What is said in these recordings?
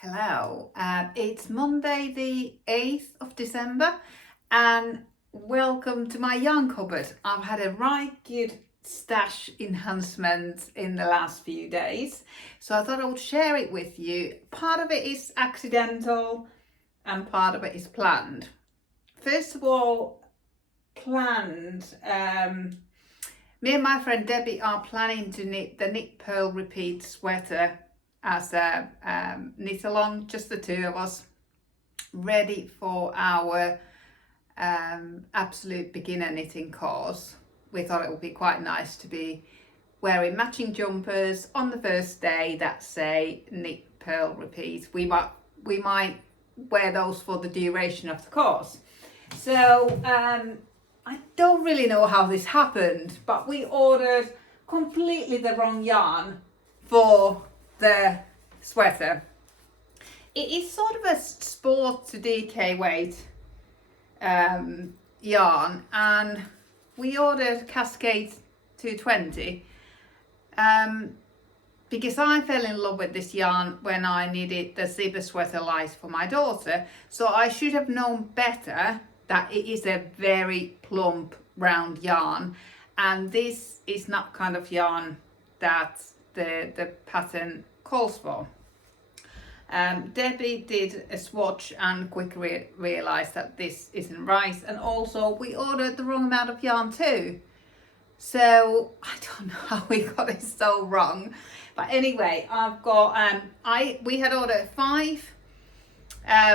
Hello, it's Monday the 8th of December and welcome to my yarn cupboard. I've had a right good stash enhancement in the last few days, so I thought I would share it with you. Part of it is accidental and part of it is planned. First of all, planned, me and my friend Debbie are planning to knit the Knit Purl repeat sweater as a knit along, just the two of us, ready for our absolute beginner knitting course. We thought it would be quite nice to be wearing matching jumpers on the first day that say Knit Purl repeat. We might wear those for the duration of the course. So I don't really know how this happened, but we ordered completely the wrong yarn for the sweater. It is sort of a sport to DK weight yarn, and we ordered Cascade 220 because I fell in love with this yarn when I needed the zipper sweater light for my daughter, so I should have known better that it is a very plump round yarn, and this is not kind of yarn that the pattern calls for. Debbie did a swatch and quickly realised that this isn't right, and also we ordered the wrong amount of yarn too. So I don't know how we got it so wrong, but anyway, I've got we had ordered 5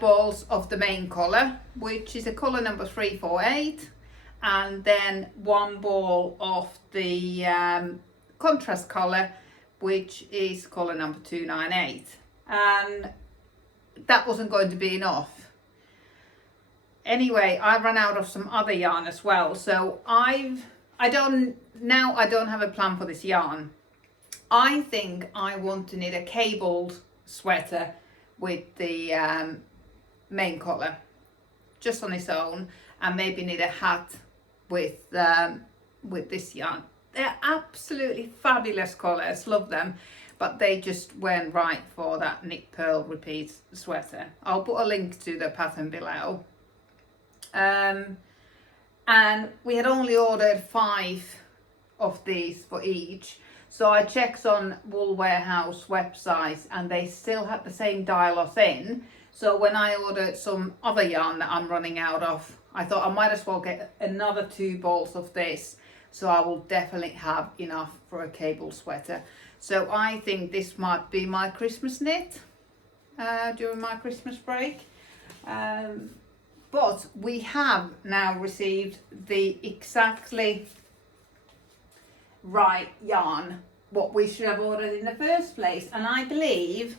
balls of the main colour, which is a colour number 348, and then 1 ball of the contrast colour, which is colour number 298, and that wasn't going to be enough. Anyway, I ran out of some other yarn as well, so I don't have a plan for this yarn. I think I want to knit a cabled sweater with the main colour just on its own, and maybe knit a hat with this yarn. They're absolutely fabulous colours, love them, but they just weren't right for that Knit Purl repeat sweater. I'll put a link to the pattern below. And we had only ordered 5 of these for each, so I checked on Wool Warehouse website and they still had the same dial-off in. So when I ordered some other yarn that I'm running out of, I thought I might as well get another 2 balls of this, so I will definitely have enough for a cable sweater. So I think this might be my Christmas knit during my Christmas break. But we have now received the exactly right yarn, what we should have ordered in the first place. And I believe,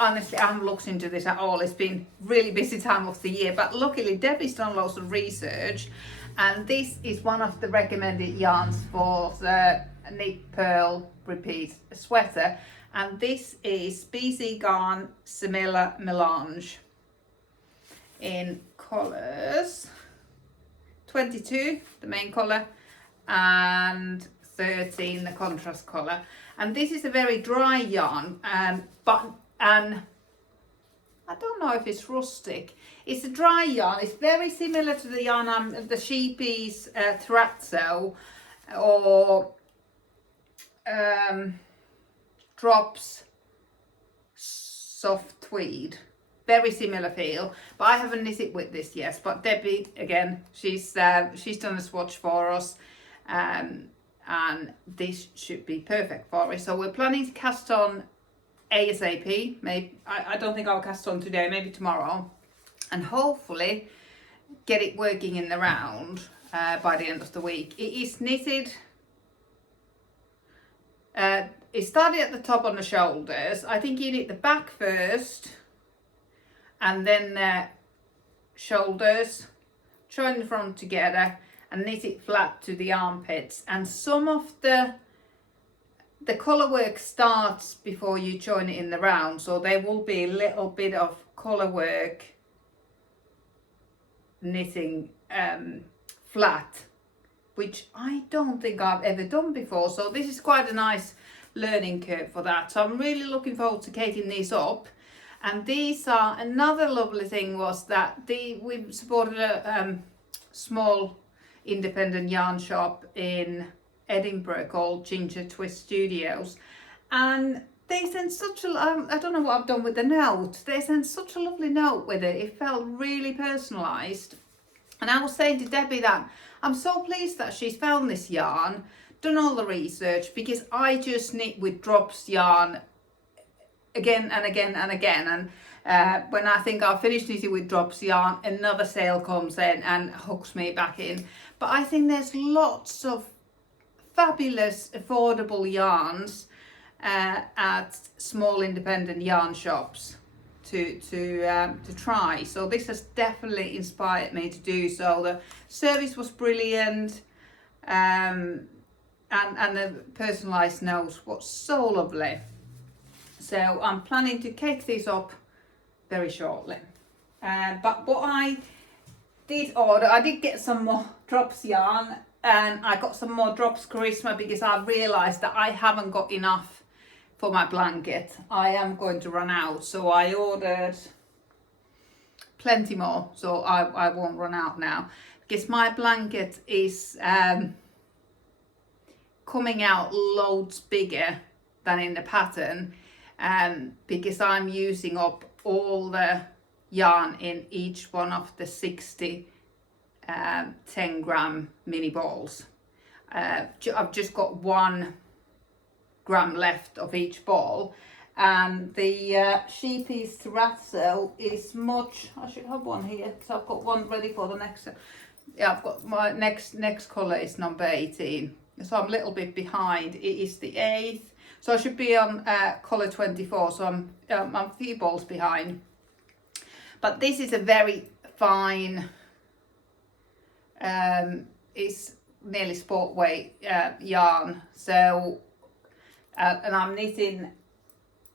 honestly, I haven't looked into this at all. It's been really busy time of the year, but luckily Debbie's done lots of research, and this is one of the recommended yarns for the Knit Purl repeat sweater, and this is BZ Garn Semilla Melange in colours 22 the main colour and 13 the contrast colour. And this is a very dry yarn, but I don't know if it's rustic. It's a dry yarn. It's very similar to the yarn the Sheepy's Terrazzo or Drops Soft Tweed. Very similar feel, but I haven't knit it with this yet. But Debbie, again, she's done a swatch for us, and this should be perfect for it. So we're planning to cast on ASAP. Maybe I don't think I'll cast on today, maybe tomorrow, and hopefully get it working in the round by the end of the week. It is knitted. It started at the top on the shoulders. I think you knit the back first, and then the shoulders, join the front together, and knit it flat to the armpits. And some of the colour work starts before you join it in the round, so there will be a little bit of colour work knitting flat, which I don't think I've ever done before, so this is quite a nice learning curve for that. So I'm really looking forward to caking these up. And these are, another lovely thing was that we supported a small independent yarn shop in Edinburgh called Ginger Twist Studios, and they sent such a, I don't know what I've done with the note, they sent such a lovely note with it. It felt really personalised. And I was saying to Debbie that I'm so pleased that she's found this yarn, done all the research, because I just knit with drops yarn again and again and again, and when I think I've finished knitting with drops yarn, another sale comes in and hooks me back in. But I think there's lots of fabulous affordable yarns at small independent yarn shops to try. So this has definitely inspired me to do so. The service was brilliant, and the personalised note was so lovely. So I'm planning to cake this up very shortly. But what I did order, I did get some more drops yarn, and I got some more drops charisma because I realised that I haven't got enough for my blanket. I am going to run out, so I ordered plenty more, so I won't run out now, because my blanket is coming out loads bigger than in the pattern, because I'm using up all the yarn in each one of the 60 10-gram mini balls. I've just got 1 gram left of each ball, and the sheepy's terrazzo is much, I should have one here because I've got one ready for the next, yeah, I've got my next colour is number 18, so I'm a little bit behind. It is the 8th, so I should be on colour 24, so I'm a few balls behind. But this is a very fine, it's nearly sport weight yarn, so and I'm knitting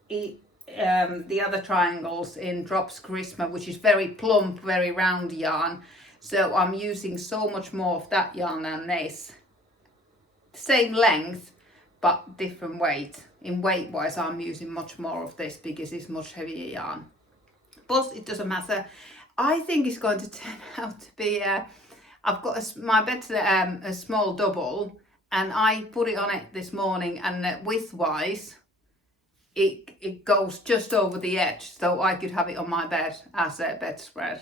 the other triangles in Drops Charisma, which is very plump, very round yarn, so I'm using so much more of that yarn than this. Same length but different weight. In weight wise I'm using much more of this because it's much heavier yarn, but it doesn't matter. I think it's going to turn out to be I've got my bed's a small double, and I put it on it this morning, and width wise it goes just over the edge, so I could have it on my bed as a bedspread.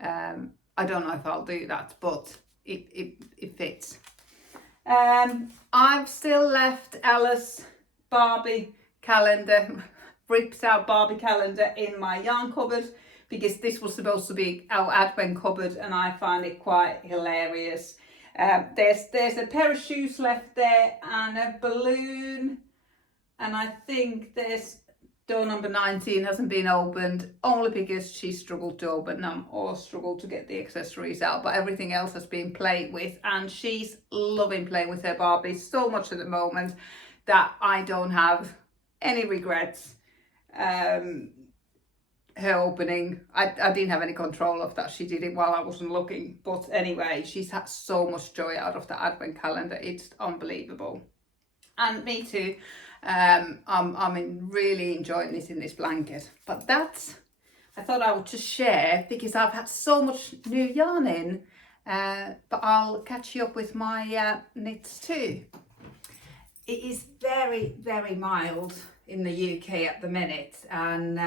I don't know if I'll do that, but it fits. I've still left Ella's Barbie calendar, ripped out Barbie calendar in my yarn cupboard, because this was supposed to be our advent cupboard, and I find it quite hilarious. There's a pair of shoes left there and a balloon, and I think there's door number 19 hasn't been opened, only because she struggled to open them or struggled to get the accessories out, but everything else has been played with, and she's loving playing with her Barbie so much at the moment that I don't have any regrets. Her opening, I didn't have any control of that. She did it while I wasn't looking, but anyway, she's had so much joy out of the advent calendar. It's unbelievable, and me too. I'm really enjoying knitting this blanket. But that's, I thought I would just share because I've had so much new yarn in, but I'll catch you up with my knits too. It is very, very mild in the UK at the minute, and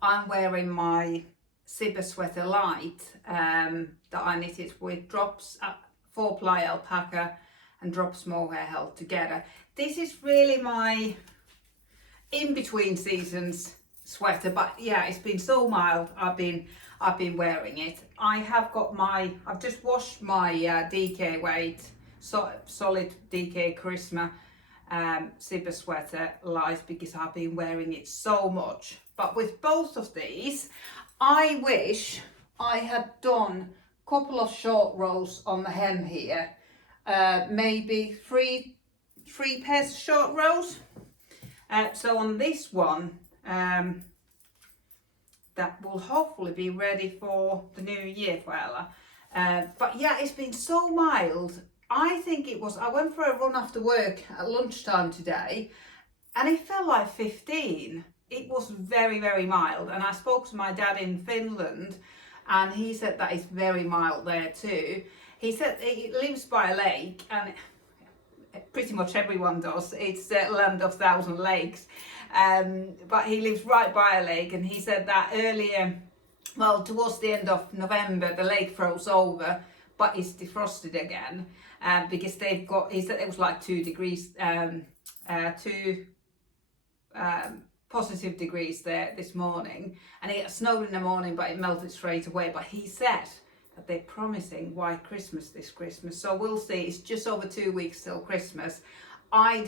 I'm wearing my Zipper Sweater Light that I knitted with Drops 4-ply alpaca and Drops mohair held together. This is really my in-between seasons sweater, but yeah, it's been so mild. I've been wearing it. I've just washed my DK weight, solid DK Charisma Zipper Sweater Light, because I've been wearing it so much. But with both of these, I wish I had done a couple of short rows on the hem here, maybe three pairs of short rows. So on this one, that will hopefully be ready for the new year for Ella. But yeah, it's been so mild. I think it was, I went for a run after work at lunchtime today, and it felt like 15. it was very, very mild. And I spoke to my dad in Finland, and he said that it's very mild there too. He said he lives by a lake, and pretty much everyone does. It's the land of thousand lakes. But he lives right by a lake, and he said that earlier, well, towards the end of November, the lake froze over, but it's defrosted again, because they've got, he said it was like 2 degrees, positive degrees there this morning, and it snowed in the morning, but it melted straight away. But he said that they're promising white Christmas this Christmas, so we'll see. It's just over 2 weeks till Christmas. I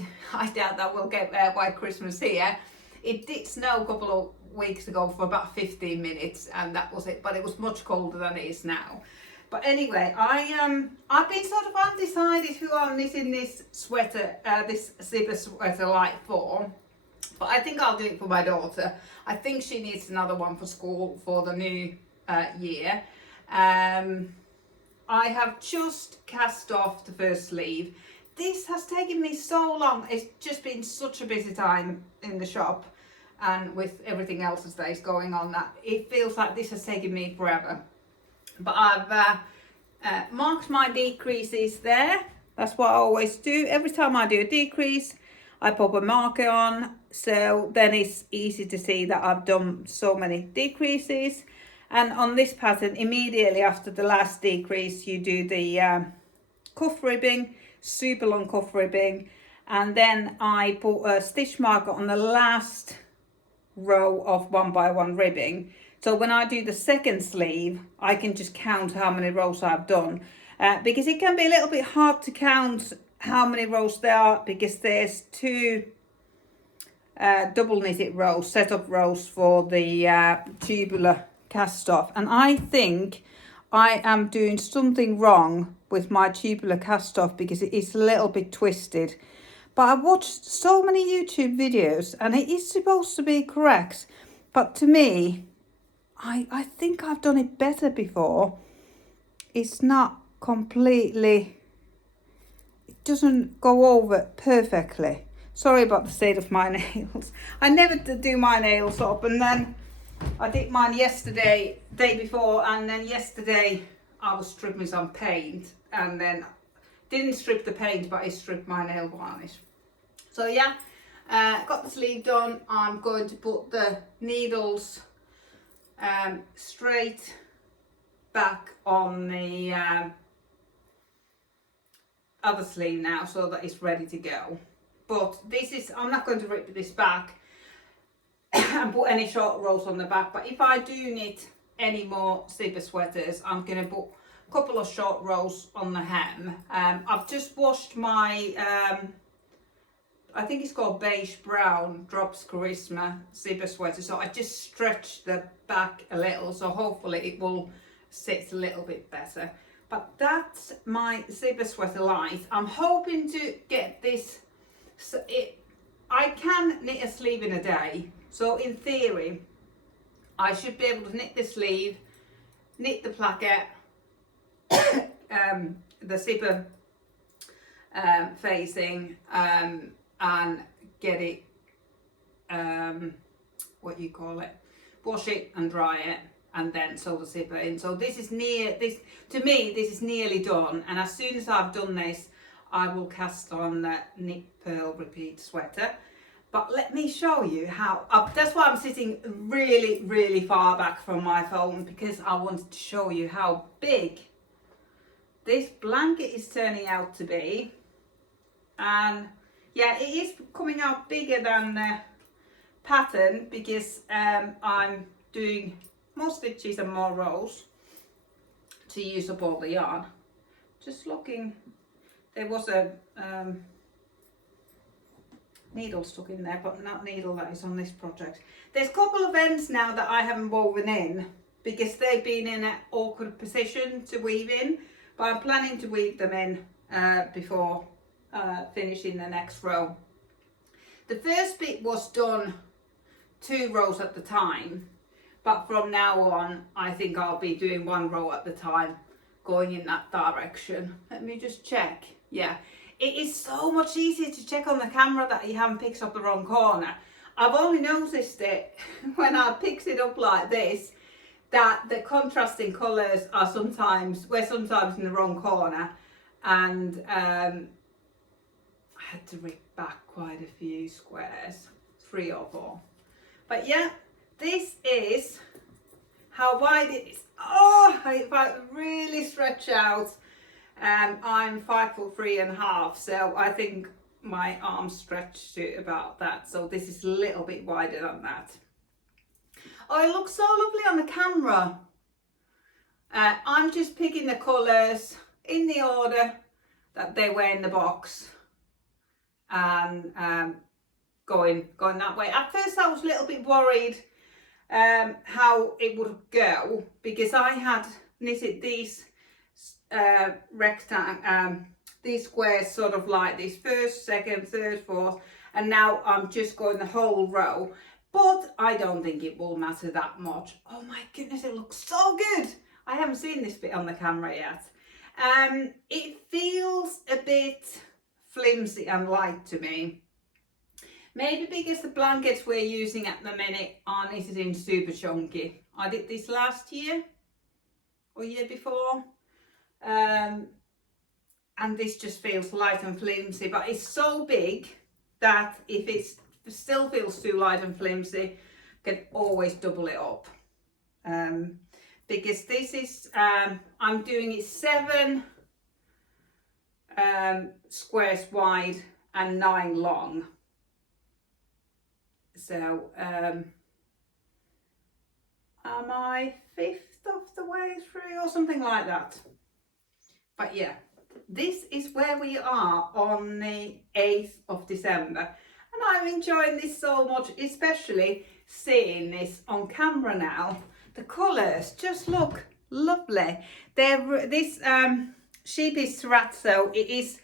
doubt that we'll get white Christmas here. It did snow a couple of weeks ago for about 15 minutes, and that was it, but it was much colder than it is now. But anyway, I've been sort of undecided who I'm knitting this sweater, this zipper sweater light for. But I think I'll do it for my daughter. I think she needs another one for school for the new year. I have just cast off the first sleeve. This has taken me so long. It's just been such a busy time in the shop, and with everything else that is going on, that it feels like this has taken me forever. But I've marked my decreases there. That's what I always do. Every time I do a decrease, I pop a marker on, so then it's easy to see that I've done so many decreases. And on this pattern, immediately after the last decrease, you do the cuff ribbing, super long cuff ribbing, and then I put a stitch marker on the last row of 1 by 1 ribbing. So when I do the second sleeve, I can just count how many rows I've done, because it can be a little bit hard to count how many rows there are, because there's 2 double knitted rows, set of rows for the tubular cast off. And I think I am doing something wrong with my tubular cast off, because it is a little bit twisted. But I've watched so many YouTube videos and it is supposed to be correct, but to me, I think I've done it better before. It's not completely, it doesn't go over perfectly. Sorry about the state of my nails. I never do my nails up, and then I did mine yesterday, day before, and then yesterday I was stripping some paint, and then didn't strip the paint, but I stripped my nail varnish. So yeah, got the sleeve done. I'm going to put the needles straight back on the other sleeve now, so that it's ready to go. But this is, I'm not going to rip this back and put any short rows on the back, but if I do knit any more zipper sweaters, I'm going to put a couple of short rows on the hem. I've just washed my I think it's called beige brown Drops Charisma zipper sweater, so I just stretched the back a little, so hopefully it will sit a little bit better. But that's my zipper sweater light. I'm hoping to get this, so I can knit a sleeve in a day, so in theory I should be able to knit the sleeve, knit the placket, the zipper facing, and get it, what you call it, wash it and dry it, and then sew the zipper in. So this is to me this is nearly done, and as soon as I've done this, I will cast on the Knit Purl Repeat sweater. But let me show you how, that's why I'm sitting really, really far back from my phone, because I wanted to show you how big this blanket is turning out to be. And yeah, it is coming out bigger than the pattern, because I'm doing more stitches and more rows to use up all the yarn. Just looking, there was a needle stuck in there, but not needle that is on this project. There's a couple of ends now that I haven't woven in, because they've been in an awkward position to weave in, but I'm planning to weave them in before finishing the next row. The first bit was done 2 rows at the time, but from now on I think I'll be doing 1 row at the time, going in that direction. Let me just check. Yeah, it is so much easier to check on the camera that you haven't picked up the wrong corner. I've only noticed it when I picked it up like this, that the contrasting colours are sometimes in the wrong corner, and I had to rip back quite a few squares, 3 or 4. But yeah, this is how wide it is. Oh, if I really stretch out, I'm 5'3.5", so I think my arms stretch to about that. So this is a little bit wider than that. Oh, it looks so lovely on the camera. I'm just picking the colours in the order that they were in the box, and going that way. At first I was a little bit worried how it would go, because I had knitted these these squares sort of like this, first, second, third, fourth, and now I'm just going the whole row. But I don't think it will matter that much. Oh my goodness, it looks so good. I haven't seen this bit on the camera yet. It feels a bit flimsy and light to me. Maybe because the blankets we're using at the minute are knitted in super chunky. I did this last year or year before. And this just feels light and flimsy, but it's so big that if it still feels too light and flimsy, I can always double it up. Because this is, I'm doing it 7 squares wide and 9 long. So am I 5th of the way through or something like that? But yeah, this is where we are on the 8th of December, and I'm enjoying this so much, especially seeing this on camera now. The colours just look lovely. This sheep is terrazzo. It is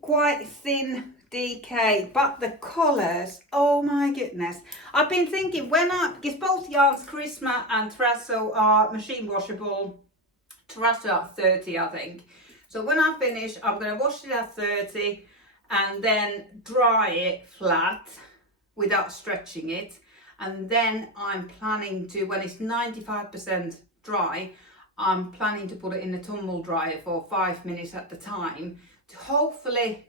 quite thin DK, but the colours, oh my goodness. I've been thinking, because both yarns, Charisma and terrazzo, are machine washable. Terrazzo at 30, I think. So when I finish, I'm going to wash it at 30 and then dry it flat without stretching it. And then I'm planning to, when it's 95% dry, I'm planning to put it in the tumble dryer for 5 minutes at the time to hopefully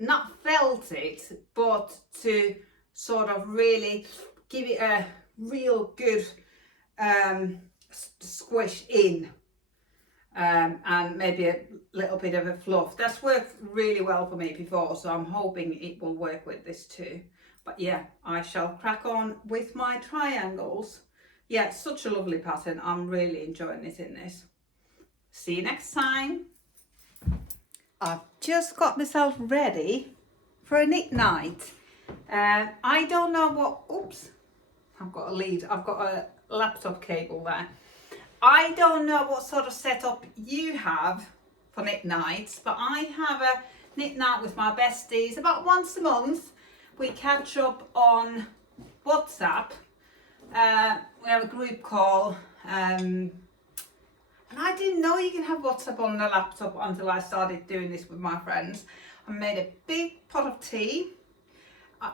not felt it, but to sort of really give it a real good squish in, and maybe a little bit of a fluff. That's worked really well for me before, so I'm hoping it will work with this too. But yeah, I shall crack on with my triangles. Yeah, such a lovely pattern. I'm really enjoying knitting this. See you next time. I've just got myself ready for a knit night. I don't know what, oops, I've got a lead, I've got a laptop cable there. I don't know what sort of setup you have for knit nights, but I have a knit night with my besties about once a month. We catch up on WhatsApp. We have a group call, and I didn't know you can have WhatsApp on the laptop until I started doing this with my friends. I made a big pot of tea.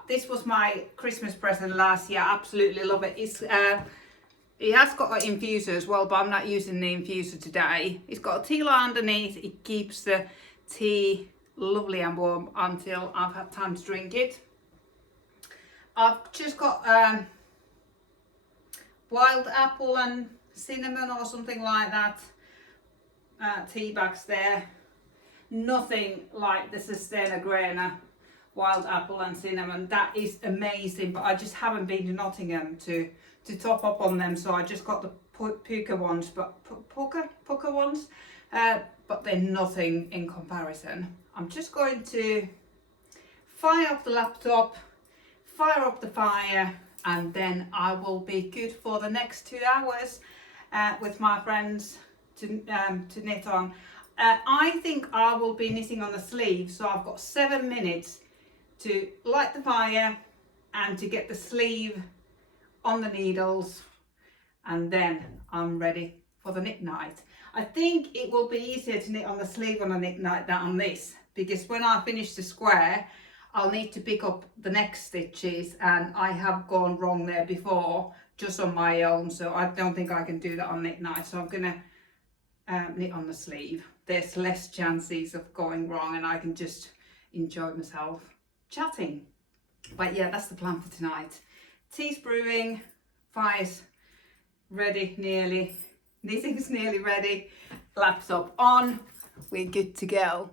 This was my Christmas present last year. I absolutely love it. It has got an infuser as well, but I'm not using the infuser today. It's got a tea light underneath. It keeps the tea lovely and warm until I've had time to drink it. I've just got wild apple and cinnamon or something like that tea bags there. Nothing like the Sustainer Grainer wild apple and cinnamon. That is amazing, but I just haven't been to Nottingham to top up on them, so I just got the puka ones, but puka ones, but they're nothing in comparison. I'm just going to fire up the laptop, fire up the fire, and then I will be good for the next 2 hours with my friends to knit on. I think I will be knitting on the sleeve, so I've got 7 minutes to light the fire and to get the sleeve on the needles, and then I'm ready for the knit night. I think it will be easier to knit on the sleeve on a knit night than on this, because when I finish the square, I'll need to pick up the next stitches, and I have gone wrong there before just on my own, so I don't think I can do that on knit night. So I'm gonna knit on the sleeve. There's less chances of going wrong, and I can just enjoy myself chatting. But yeah, that's the plan for tonight. Tea's brewing, fire's ready nearly, knitting's nearly ready, laptop on, we're good to go.